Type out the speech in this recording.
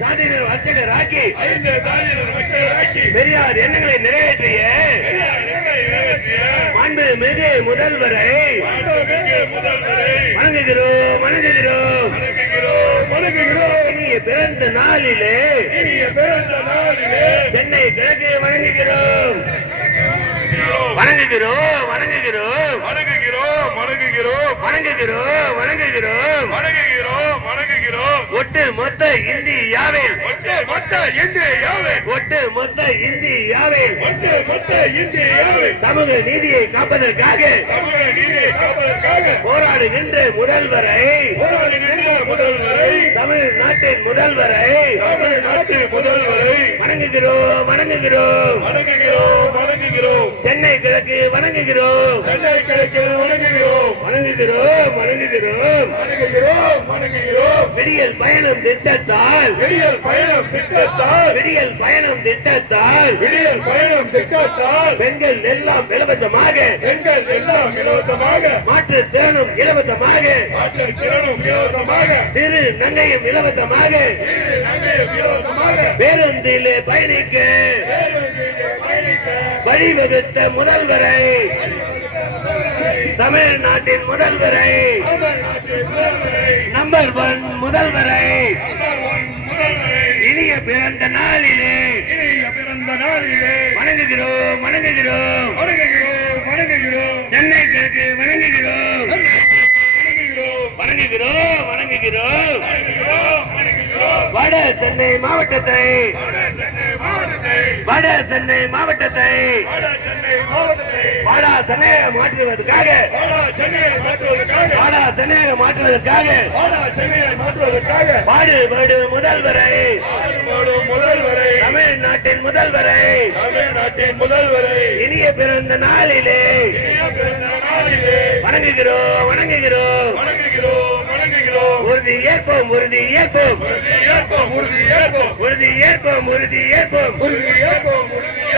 சாதியினர் அர்ச்சகராக்கி பெரியார் எண்ணங்களை நிறைவேற்றிய மாண்புமிகு முதல்வரை வணங்குகிறோம் வணங்குகிறோம். இனிய பிறந்த நாளிலே சென்னை கிழக்கு வணங்குகிறோம் வணங்குகிறோம் வணங்குகிறோம் வணங்குகிறோம் வணங்குகிறோம் வணங்குகிறோம் வணங்குகிறோம் வணங்குகிறோம் வணங்குகிறோம். ஒட்டு மொத்த இந்தியாவில் சமூக நீதியை காப்பதற்காக போராடுகின்ற முதல்வரை தமிழ்நாட்டின் முதல்வரை வணங்குகிறோம் வணங்குகிறோம் வணங்குகிறோம். சென்னை கிழக்கு வணங்குகிறோம் வணங்குகிறோம் வணங்குகிறோம். விடியல் பயணம் திட்டத்தால் பெண்கள் எல்லாம் இலவசமாக மாற்றுத்திறனும் இலவசமாக திரு நங்கையும் இலவசமாக பேருந்திலே பயணிக்க வழிவகுத்த முதல்வரை தமிழ்நாட்டின் முதல்வரை நம்பர் 1 முதல்வரை இனிய பிறந்த நாளிலே வணங்குகிறோம் வணங்குகிறோம் சென்னை கிழக்கு வணங்குகிறோம் வணங்குகிறோம் வணங்குகிறோம். வட சென்னை மாவட்டத்தை வாடா சென்னையை மாற்றுவதற்காக பாடுபடு முதல்வரை தமிழ்நாட்டின் முதல்வரை இனிய பிறந்த நாளிலே வணங்குகிறோம் வணங்குகிறோம். உறுதி ஏற்போம் உறுதி ஏற்போம்